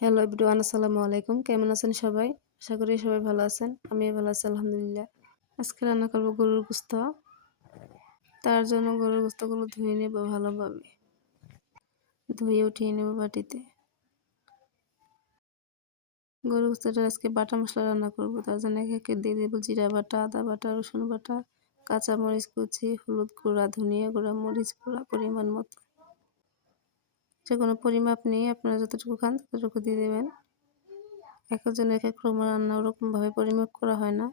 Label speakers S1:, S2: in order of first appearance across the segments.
S1: Hello everyone আসসালামু আলাইকুম। কেমন আছেন সবাই? আশা করি সবাই ভালো আছেন। আমি ভালো আছি, আলহামদুলিল্লাহ। আজকে রান্না করব গরুর গুস্ত। তার জন্য গরুর গুস্তগুলো ধুয়ে নেব ভালোভাবে। ধুয়ে উঠিয়ে নেব বাটিতে। গরুর গুস্তটা আজকে বাটা মশলা রান্না করব। তার জন্য একে দিয়ে দেবো জিরা বাটা, আদা বাটা, রসুন বাটা কাঁচা মরিচ কুচি, হলুদ গুঁড়া, ধনিয়া গুঁড়া, মরিচ গুঁড়া পরিমাণ মতো। যে কোনো পরিমাপ নিয়ে আপনারা যতটুকু খান ততটুকু দিয়ে দেবেন। এক একজনের এক এক রকম রান্না ওরকমভাবে পরিমাপ করা হয় না।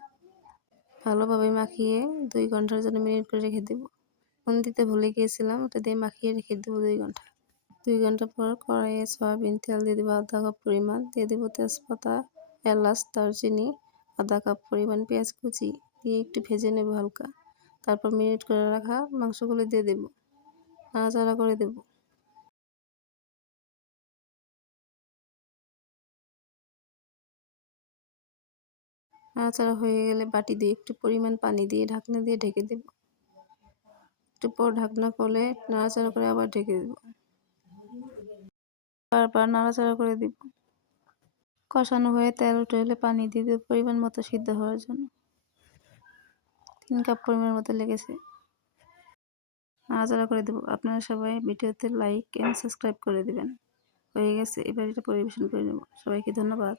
S1: ভালোভাবে মাখিয়ে দুই ঘণ্টার জন্য মিনিট করে রেখে দেবো। ফোন দিতে ভুলে গিয়েছিলাম, ওটা দিয়ে মাখিয়ে রেখে দেবো দুই ঘণ্টা। দুই ঘণ্টা পর কড়াইয়ে সয়াবিন তেল দিয়ে দেবো আধা কাপ পরিমাণ। দিয়ে দেবো তেজপাতা, এলাচ, দারচিনি, আধা কাপ পরিমাণ পেঁয়াজ কুচি। দিয়ে একটু ভেজে নেব হালকা। তারপর মিনিট করে রাখা মাংসগুলো দিয়ে দেবো। নাড়াচাড়া করে দেবো। নাড়াচাড়া হয়ে গেলে বাটি দিয়ে একটু পরিমাণ পানি দিয়ে ঢাকনা দিয়ে ঢেকে দেব। একটু পর ঢাকনা করলে নাড়াচাড়া করে আবার ঢেকে দেব। বারবার নাড়াচাড়া করে দিব। কষানো হয়ে তেল উঠে হলে পানি দিয়ে দেব পরিমাণ মতো সিদ্ধ হওয়ার জন্য। তিন কাপ পরিমাণ মতো লেগেছে। নাড়াচাড়া করে দেবো। আপনারা সবাই ভিডিওতে লাইক এন্ড সাবস্ক্রাইব করে দেবেন। হয়ে গেছে। এবার এটা পরিবেশন করে নেব। সবাইকে ধন্যবাদ।